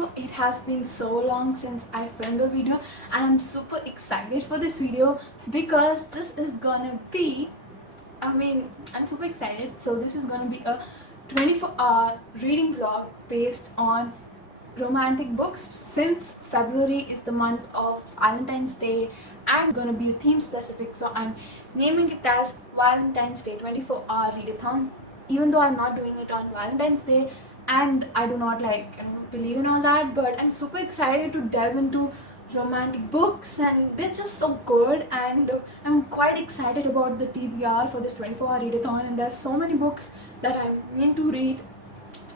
video. It has been so long since I filmed a video and I'm super excited for this video because this is gonna be, I'm super excited. So this is gonna be a 24-hour reading vlog based on romantic books. Since February is the month of Valentine's Day and it's gonna be theme specific, so I'm naming it as Valentine's Day 24-hour readathon. Even though I'm not doing it on Valentine's Day and I do not believe in all that, but I'm super excited to delve into romantic books and they're just so good, and I'm quite excited about the TBR for this 24-hour readathon, and there's so many books that I mean to read.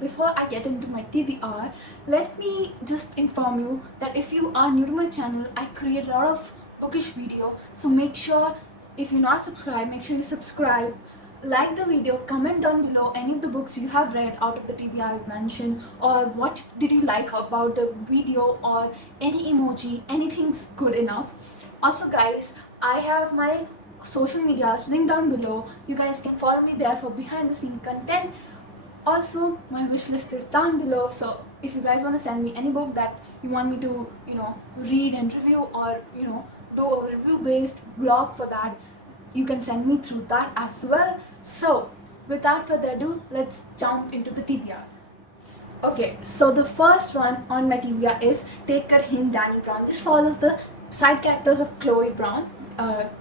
Before I get into my TBR, let me just inform you that if you are new to my channel, I create a lot of bookish video, so make sure, if you're not subscribed, make sure you subscribe, like the video, comment down below any of the books you have read out of the TBR I've mentioned, or what did you like about the video, or any emoji, anything's good enough. Also guys, I have my social medias linked down below. You guys can follow me there for behind the scene content. Also, my wish list is down below, so if you guys want to send me any book that you want me to, read and review, or, do a review based vlog for that, you can send me through that as well. So, without further ado, let's jump into the TBR. Okay, so the first one on my TBR is Take Kar Hin Danny Brown. This follows the side characters of Chloe Brown,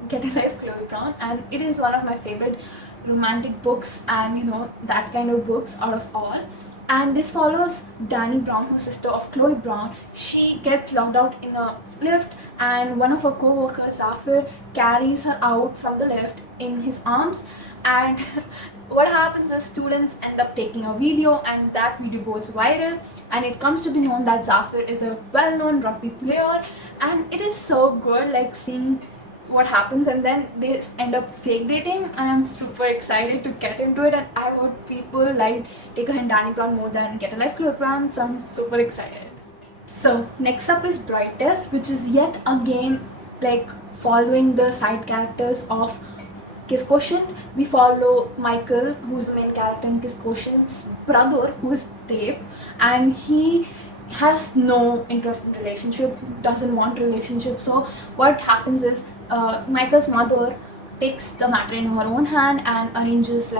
Get a Life Chloe Brown, and it is one of my favorite romantic books and that kind of books out of all. And this follows Danny Brown, who's sister of Chloe Brown. She gets locked out in a lift and one of her co-workers, Zafir, carries her out from the lift in his arms, and what happens is students end up taking a video and that video goes viral, and it comes to be known that Zafir is a well-known rugby player, and it is so good seeing what happens, and then they end up fake dating, and I'm super excited to get into it, and I hope people like Take a Hint Danny Brown more than Get a Life Chloe Brown, so I'm super excited. So next up is Bright Test, which is yet again following the side characters of Kiss Quotient. We follow Michael, who's the main character in Kiss Quotient's brother, who is Dave, and he has no interest in relationship, doesn't want relationship. So what happens is Michael's mother takes the matter in her own hand and arranges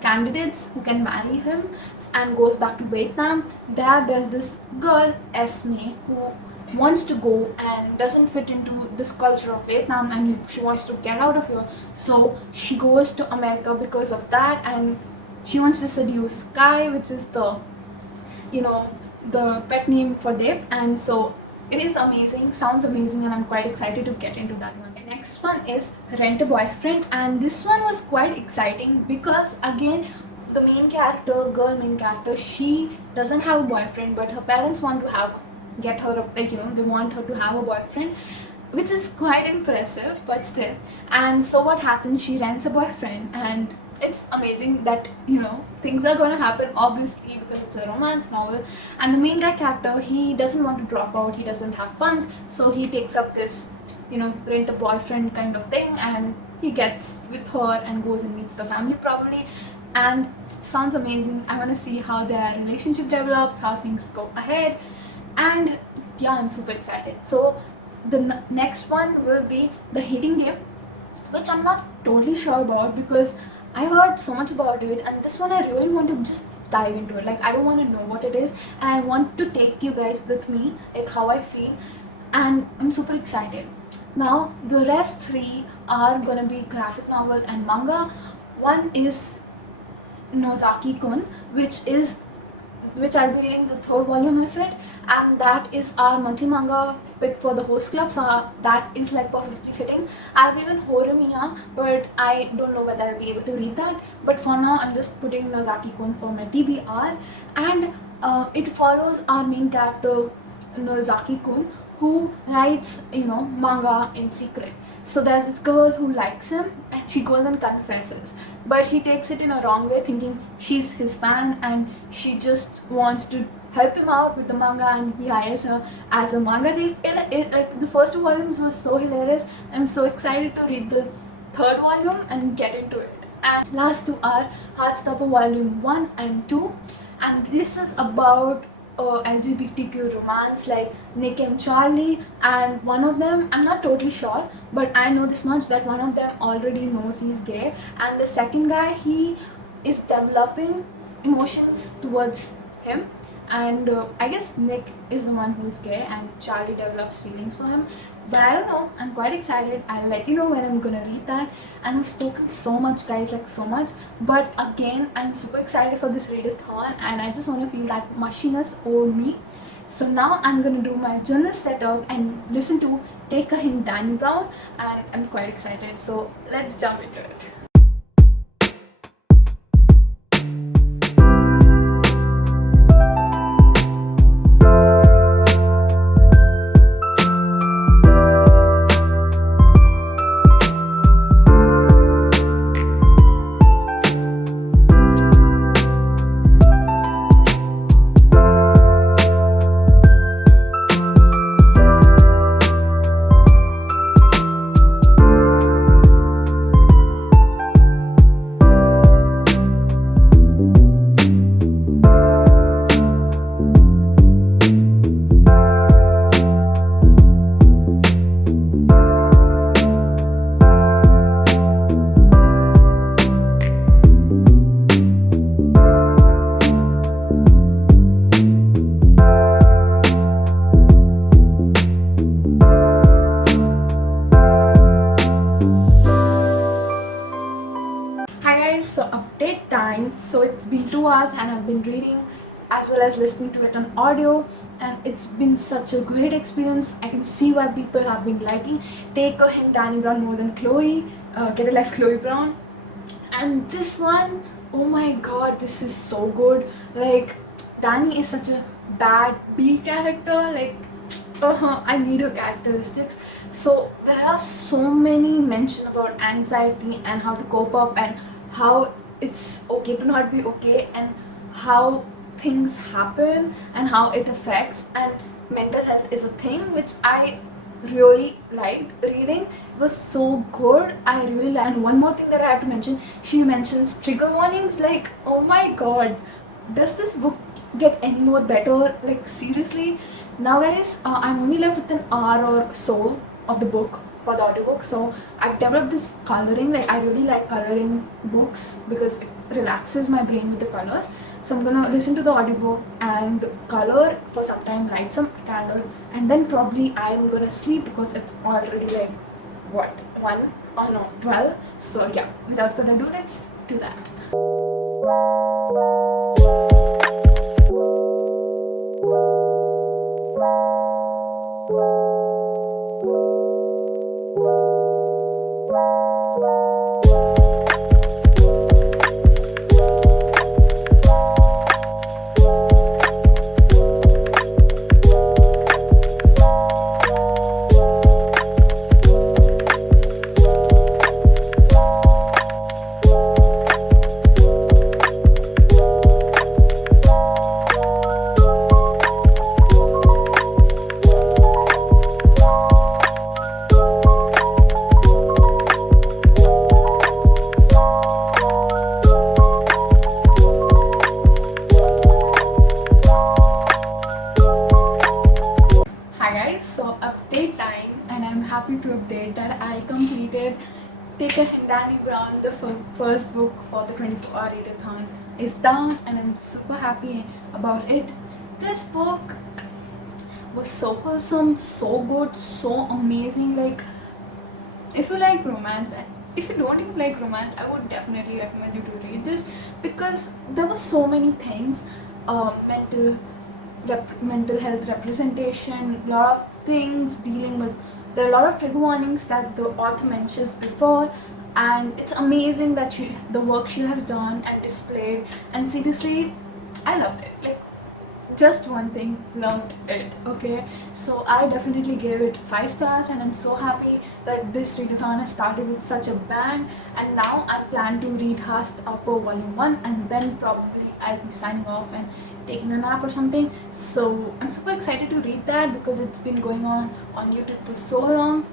candidates who can marry him, and goes back to Vietnam. There's this girl Esme who wants to go and doesn't fit into this culture of Vietnam, and she wants to get out of here, so she goes to America because of that, and she wants to seduce Sky, which is the pet name for Dip, and so it is amazing, sounds amazing, and I'm quite excited to get into that one. Next one is Rent a Boyfriend, and this one was quite exciting because again, the main character, main character, she doesn't have a boyfriend, but her parents want to get her they want her to have a boyfriend, which is quite impressive, but still. And so what happens, she rents a boyfriend, and it's amazing that things are gonna happen, obviously, because it's a romance novel, and the main guy character, he doesn't want to drop out, he doesn't have funds, so he takes up this rent a boyfriend kind of thing, and he gets with her and goes and meets the family probably, and sounds amazing. I want to see how their relationship develops, how things go ahead, and yeah, I'm super excited. So the next one will be The Hating Game, which I'm not totally sure about because I heard so much about it, and this one I really want to just dive into it. I don't want to know what it is, and I want to take you guys with me, how I feel, and I'm super excited. Now the rest three are gonna be graphic novel and manga. One is Nozaki-kun, which I'll be reading the third volume of it, and that is our monthly manga pick for the host club, so that is perfectly fitting. I have even Horimiya, but I don't know whether I'll be able to read that, but for now I'm just putting Nozaki-kun for my TBR, and it follows our main character Nozaki-kun, who writes manga in secret. So there's this girl who likes him, and she goes and confesses, but he takes it in a wrong way, thinking she's his fan and she just wants to help him out with the manga, and he hires her as a manga thief. The first two volumes was so hilarious. I'm so excited to read the third volume and get into it. And last two are Heartstopper Volume 1 and 2. and this is about LGBTQ romance, like Nick and Charlie, and one of them, I'm not totally sure, but I know this much that one of them already knows he's gay, and the second guy, he is developing emotions towards him, and I guess Nick is the one who's gay and Charlie develops feelings for him. But I don't know, I'm quite excited. I'll let you know when I'm gonna read that. And I've spoken so much, guys, like so much, but again, I'm super excited for this readathon and I just want to feel that mushiness over me. So now I'm gonna do my journal setup and listen to Take a Hint Danny Brown, and I'm quite excited, so let's jump into it. So update time. So it's been 2 hours and I've been reading as well as listening to it on audio, and it's been such a great experience. I can see why people have been liking Take a Hint Danny Brown more than Chloe, Get a Life Chloe Brown. And this one, oh my god, this is so good. Like, Danny is such a bad B character, like I need her characteristics. So there are so many mention about anxiety and how to cope up and how it's okay to not be okay and how things happen and how it affects, and mental health is a thing which I really liked reading. It was so good. I really liked. And one more thing that I have to mention, she mentions trigger warnings. Like, oh my god, does this book get any more better? Like, seriously. Now guys, I'm only left with an hour or so of the book for the audiobook, so I've developed this coloring. Like, I really like coloring books because it relaxes my brain with the colors. So I'm gonna listen to the audiobook and color for some time, light some candle, and then probably I'm gonna sleep because it's already like what, 1 or no 12. So yeah, without further ado, let's do that. So update time, and I'm happy to update that I completed Take a Hint Danny Brown. The first book for the 24-hour readathon is done, and I'm super happy about it. This book was so wholesome, so good, so amazing. Like, if you like romance, and if you don't even like romance, I would definitely recommend you to read this because there were so many things, mental health representation, a lot of things dealing with. There are a lot of trigger warnings that the author mentions before, and it's amazing that the work she has done and displayed. And seriously, I loved it. Like, just one thing, loved it. Okay, so I definitely gave it 5 stars, and I'm so happy that this readathon has started with such a bang. And now I plan to read Hast Upper Volume 1, and then probably I'll be signing off and taking a nap or something. So I'm super excited to read that because it's been going on YouTube for so long.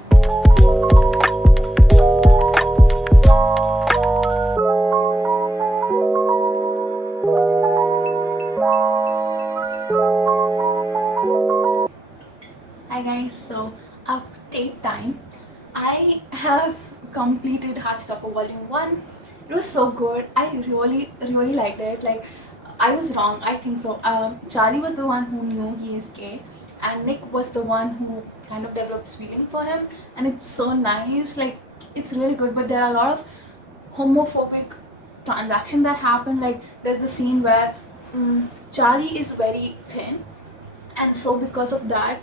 Hi guys, so update time. I have completed Heartstopper Volume 1. It was so good. I really liked it. Like, I was wrong, I think so. Charlie was the one who knew he is gay, and Nick was the one who kind of develops feeling for him, and it's so nice. Like, it's really good, but there are a lot of homophobic transaction that happen. Like, there's the scene where Charlie is very thin, and so because of that,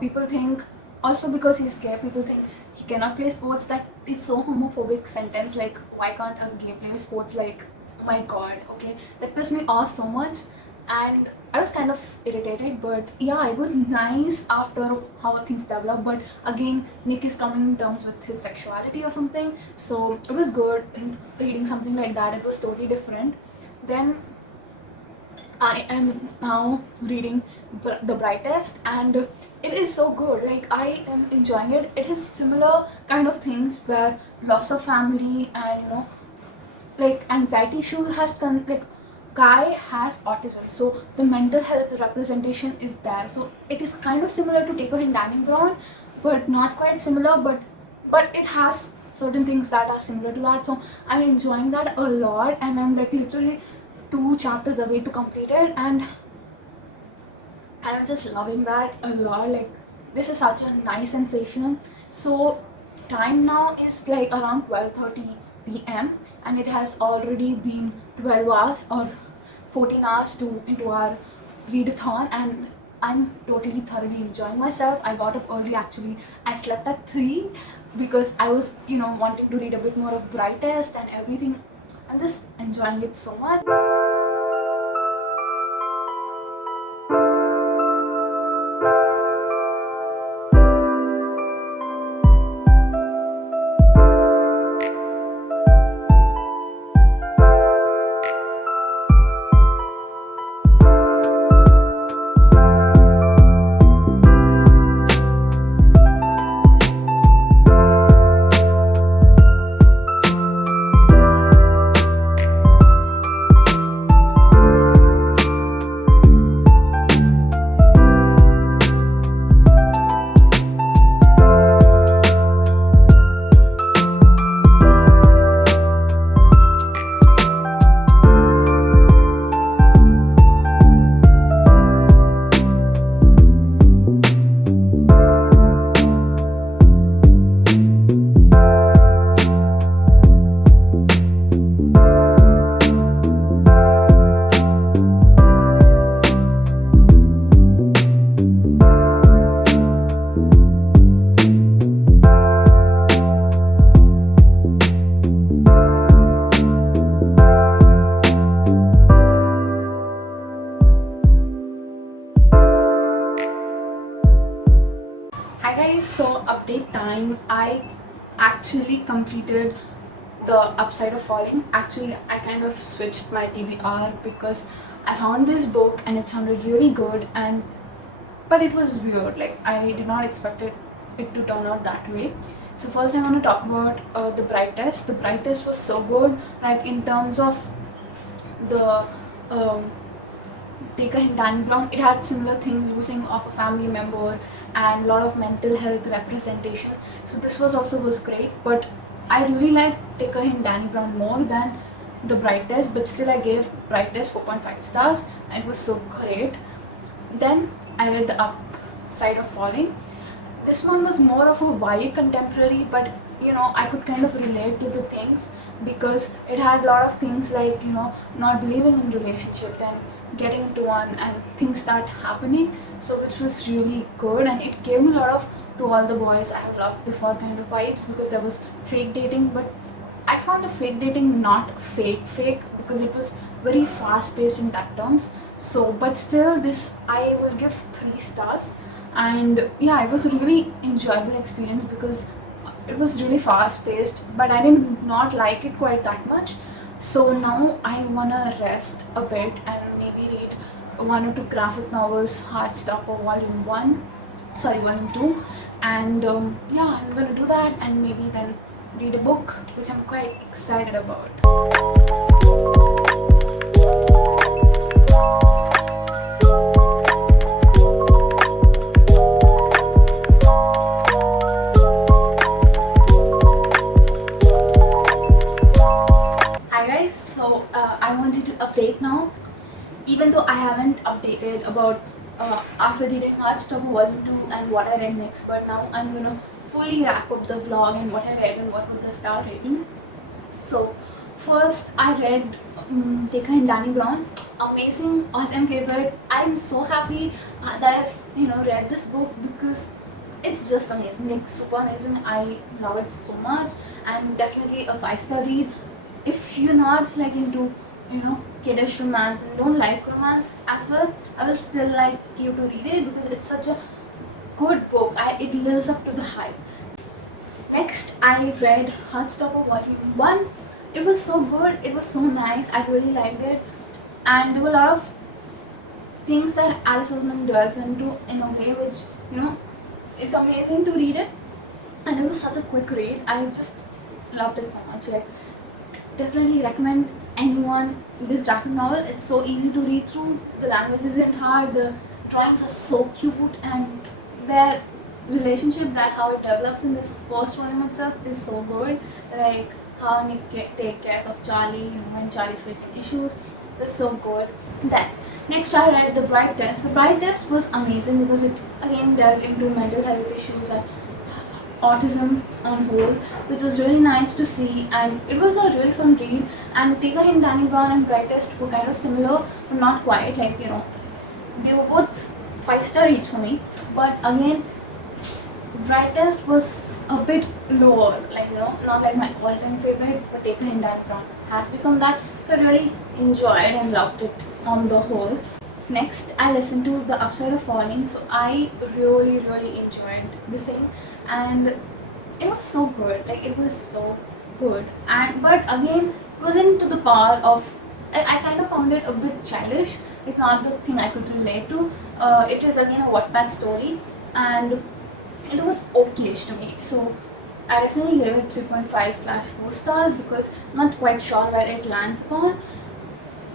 people think, also because he's gay, people think he cannot play sports. That is so homophobic sentence. Like, why can't a gay play sports? Like, oh my god, okay, that pissed me off so much, and I was kind of irritated. But yeah, it was nice after how things developed. But again, Nick is coming to terms with his sexuality or something, so it was good. And reading something like that, it was totally different. Then I am now reading The Brightest, and it is so good. Like, I am enjoying it. It is similar kind of things where loss of family and, like, anxiety issue has come. Like, guy has autism, so the mental health representation is there. So it is kind of similar to Take a Hint Danny Brown, but not quite similar. But it has certain things that are similar to that. So I'm enjoying that a lot, and I'm like literally 2 chapters away to complete it, and I'm just loving that a lot. Like, this is such a nice sensation. So time now is like around 12:30 p.m. and it has already been 12 hours or 14 hours into our readathon, and I'm totally thoroughly enjoying myself. I got up early actually. I slept at 3 because I was, wanting to read a bit more of Brightest and everything. I'm just enjoying it so much. Hi guys, so update time. I actually completed The Upside of Falling. Actually, I kind of switched my TBR because I found this book and it sounded really good, but it was weird. Like, I did not expect it to turn out that way. So first I want to talk about The Brightest. The Brightest was so good, like in terms of the Take a Hint Danny Brown. It had similar thing, losing of a family member and a lot of mental health representation. So this was great, but I really liked Take a Hint Danny Brown more than The Brightest, but still I gave Brightest 4.5 stars, and it was so great. Then I read The Upside of Falling. This one was more of a YA contemporary, but I could kind of relate to the things because it had a lot of things like, not believing in relationship, then getting into one and things start happening. So which was really good, and it gave me a lot of To All the Boys I Have Loved Before kind of vibes, because there was fake dating, but I found the fake dating not fake because it was very fast paced in that terms. So but still, this I will give 3 stars. And yeah, it was a really enjoyable experience because it was really fast paced, but I did not like it quite that much. So now I wanna rest a bit and maybe read 1 or 2 graphic novels, Heartstopper Volume 2, and yeah, I'm gonna do that and maybe then read a book, which I'm quite excited about. about after reading Heartstopper Volume 2 and what I read next, but now I'm gonna fully wrap up the vlog and what I read and what was the star rating. So first I read Take Her and Danny Brown. Amazing, all-time favorite. I'm so happy that I've read this book because it's just amazing, like super amazing. I love it so much, and definitely a 5-star read. If you're not like into kiddish romance and don't like romance as well, I will still like you to read it because it's such a good book. It lives up to the hype. Next, I read Heartstopper Volume 1. It was so good, it was so nice, I really liked it, and there were a lot of things that Alice Oseman dwells into in a way which, it's amazing to read it, and it was such a quick read. I just loved it so much. Like, definitely recommend anyone this graphic novel. It's so easy to read through, the language isn't hard, the drawings are so cute, and their relationship, that how it develops in this first volume itself is so good. Like how Nick take care of Charlie when Charlie's facing issues was so good. Then next I read The Bright Test. The Bright Test was amazing because it again delved into mental health issues and autism on whole, which was really nice to see, and it was a really fun read. And Take Her, Danny Brown and Bright Test were kind of similar but not quite, like they were both 5-star reads for me, but again Bright Test was a bit lower, like not like my all-time favorite, but Take Her, Danny Brown has become that, so I really enjoyed and loved it on the whole. Next, I listened to The Upside of Falling, so I really enjoyed this thing, and it was so good. Like, it was so good, but again, it wasn't to the power of. I kind of found it a bit childish. It's not the thing I could relate to. It is again a Wattpad story, and it was okayish to me. So I definitely gave it 3.5/4 stars because I'm not quite sure where it lands upon.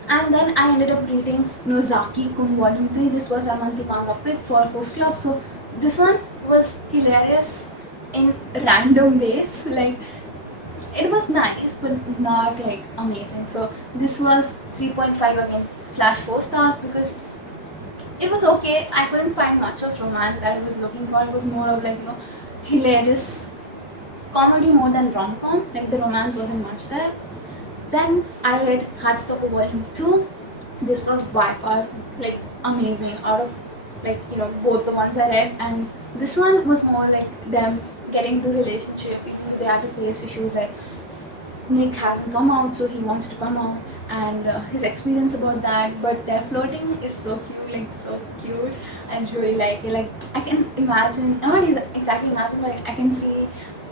And then I ended up reading Nozaki-kun Volume 3. This was a monthly manga pick for Host Club. So this one was hilarious in random ways. Like, it was nice but not like amazing. So this was 3.5 again /4 stars because it was okay. I couldn't find much of romance that I was looking for. It was more of like hilarious comedy more than rom-com. Like, the romance wasn't much there. Then I read Heartstopper Volume 2. This was by far like amazing out of like both the ones I read, and this one was more like them getting into relationship, even though they had to face issues like Nick hasn't come out, so he wants to come out, and his experience about that. But their flirting is so cute, like so cute. I really like it. Like, I can imagine, not exactly imagine, but I can see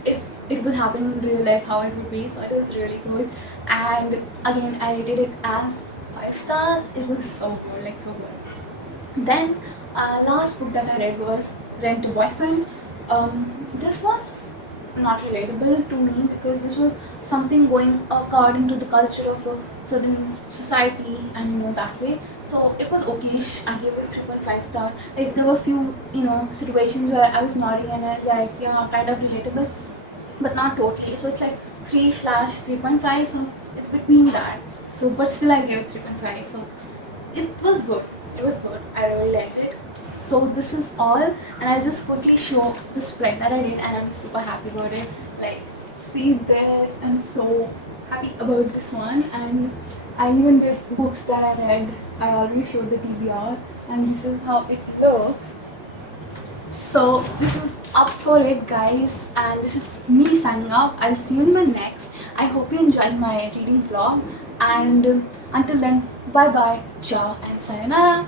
if it was happening in real life how it would be. So it was really good, and again I rated it as 5 stars. It was so good, like so good. Then last book that I read was Rent a Boyfriend. This was not relatable to me because this was something going according to the culture of a certain society, and that way. So it was okayish. I gave it 3.5 star. Like, there were few situations where I was nodding and I was like, yeah, kind of relatable, but not totally. So it's like 3/3.5. So it's between that. So but still I gave it 3.5. So it was good. It was good. I really liked it. So this is all, and I'll just quickly show the spread that I did, and I'm super happy about it. Like, see this, I'm so happy about this one. And I even did books that I read. I already showed the TBR, and this is how it looks. So this is up for it, guys, and this is me signing off. I'll see you in my next. I hope you enjoyed my reading vlog, and until then, bye bye, ciao and sayonara.